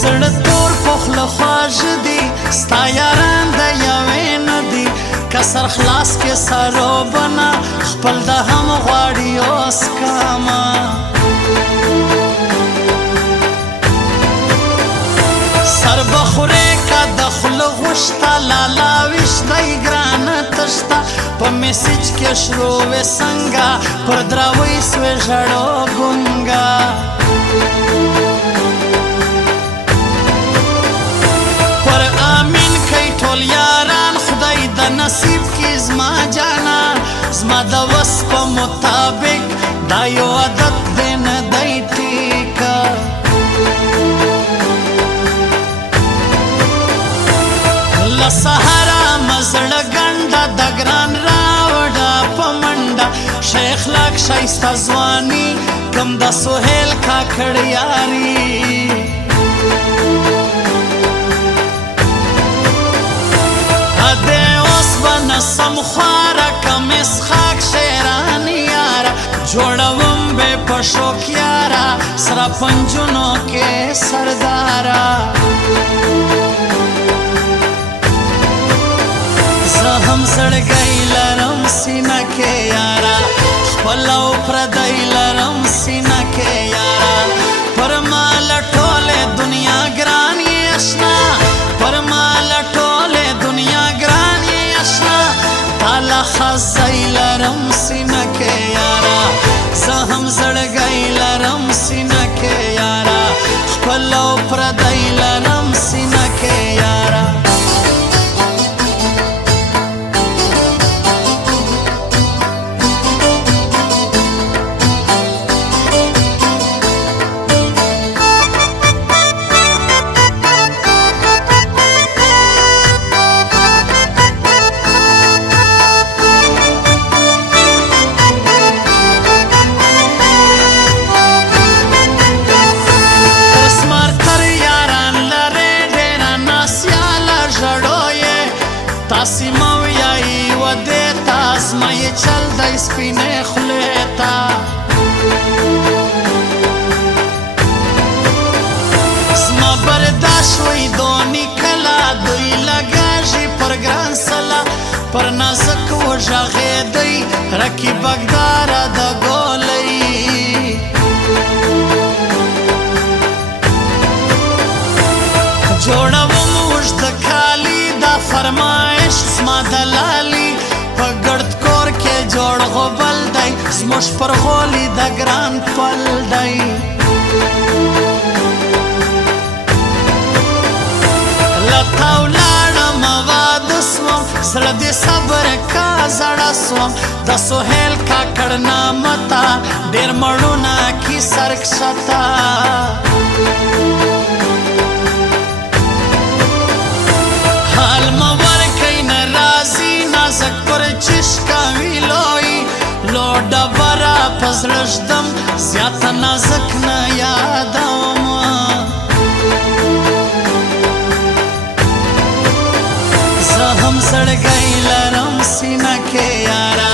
زړه تور پخله خواږه دي ستا یاران د یوې نه دي که سر خلاص کې سروبنه خپل د هم غواړي اوس کاما سر بخورې که د خوله غوښته لالا ویشتی ګرانه تشته په میسج کې شروع وې څنګه پر دراوۍ سوې ژړو ګونګه پر امین کوي ټول یاران خدای د نصیب کې زما جانان زما د وس په مطابق دا یو عادت دی نه دی ټیکه له سهاره مزړه ګنډه د ګران راوړه په منډه شیخ لاک ښایسته ځواني کم د سهیل کاکړ یاري ادې اوس به نسم خواره کم اسحاق شیراني یاره جوړوم به په شوق یاره سره پنجونو کې سرداره زه هم زړګی لرم سینه کې یاره خپل او پردی لرم سینه کې یاره پر ما له ټولې دنیا ګران یې اشنا پر ما له ټولې دنیا ګران یې اشنا تا له خزی لرم سینه کې یاره زه هم زړګی لرم سینه کې یاره خپل او پردی لرم سینه کې یاره تاسې مه ویایي ودې ته زما یې چل دی سپینې خولې ته زما برداشت وی دونی کله دوی لګېږي پر ګران سله پر نازک وږغېدی رقیبکداره د ګولۍ جوړوم اوږده کالي دا فرمایش زما د لالي په ګرد کور کې جوړ غوبل دی زموږ پر غولي د ګران پل دی له تا ولاړم واده سوم زړه دې صبر کا زړه سوم د سهیل کاکړ نامه ته ډېر مړونه کی سر کښته حال مه ورکئ نه راځي نازک پر چشکه ویلوی لو ډبره په زړه ږدم زیاته نازک نه یادوم زه هم زړګی لرم سینه کې یاره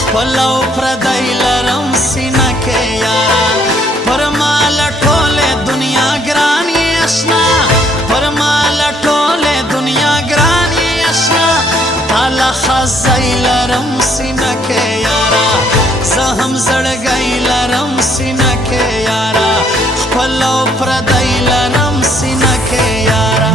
خپل او پردی لرم سینه کې یاره پر ما له ټولې دنیا ګران یې اشنا پر ما له ټولې دنیا ګران یې اشنا تا له خزی لرم سینه کې یاره زه هم زړګی لرم سینه کې یاره خپل او پردی لرم سینه کې یاره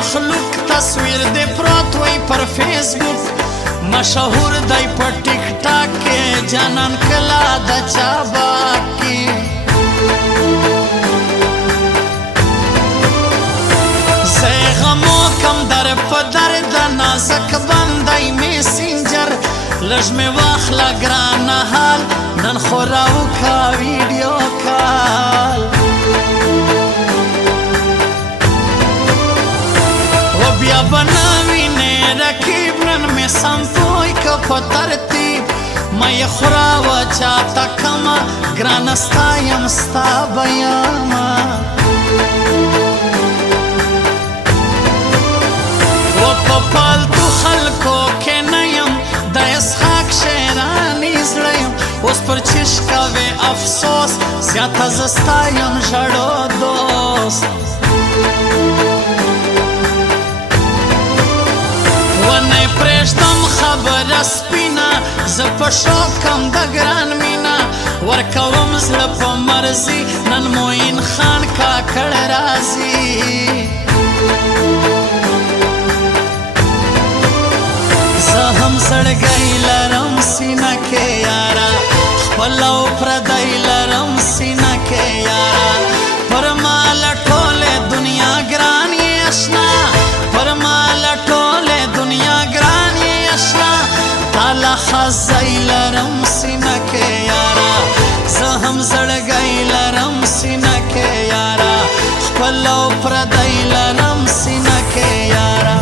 مخلوق تصویر دې پروت وی پر فیسبوک مشهور دی په ټیک ټاک کې جانان کلا د چا باکی زه نازک بندی میسنجر لږ مې واخله ګرانه حال نن خو راوکه ویډیو کال و بیا به نه وینې رقیب نن مې سم پوی که په ترتیب مه یې خوراوه چاته کمه ګرانه ستا یم ستا به یمه و په پالتو خلکو کې نه یم د اسحاق شیراني زړه یم اوس پر چش کوې افسوس زیاته زه ستا یم ژړو دوست ونه پرېږدم خبره سپینه زه په شوق کم د ګران مینه ورکوم زړه په مرضي نن معین خان کاکړ راځي زه هم زړګی لرم سینه کې یاره خپل او پردی لرم سینه کې یاره پر ما له ټولې دنیا ګران یې اشنا پر ما له ټولې دنیا ګران یې اشنا تا له خزی لرم سینه کې یاره زه هم زړګی لرم سینه کې یاره خپل او پردی لرم سینه کې یاره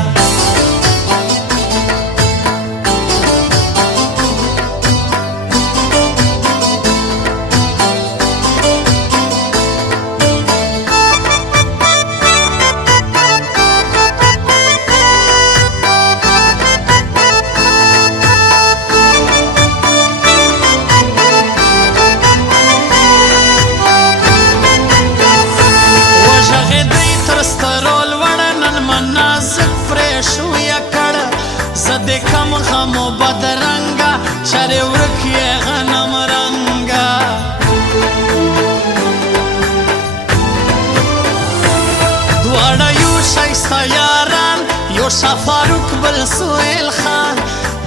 د کم غمو بدرنګه چرې ورک یې غنم رنګه دواړه یو ښایسته یاران یو شاه فاروق بل سهیل خان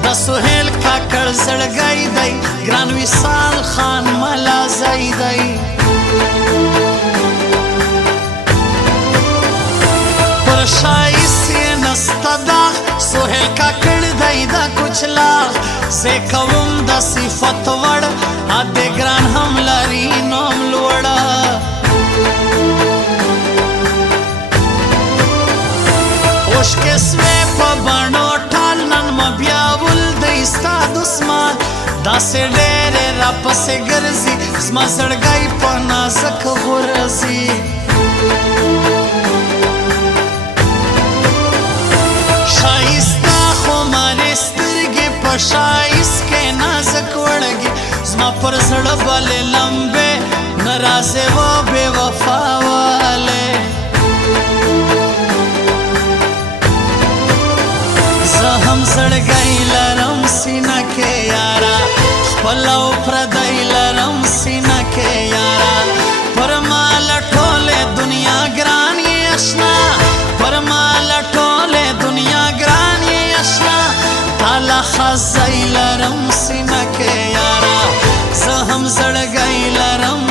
د سهیل کاکړ زړګی دی ګران وصال خان ملازی دی پر ښایست یې نسته داغ سهیل کاکړ دی دا کوچلاغ زه کوم د صفت وړ د ګران هم لري نوم لوړه اوښکې سوې په بڼو ټال نن مه بیا ولدی ستا دسمال داسې ډېرې راپسې ګرځي زما زړګی په نازک غورځي ښایسته خو مارې سترګې په ښایست کې نازک وړګي زما پر زړه بلې لمبې نه رازې و بې وفا والې زه هم زړګی لرم سینه کې یاره خپل او پردی لرم سینه کې یاره پر ما له ټولې دنیا ګران یې اشنا پر ما له ټولې دنیا ګران یې اشنا تا له خزی لرم سینه کې یاره زه هم زړګی لرم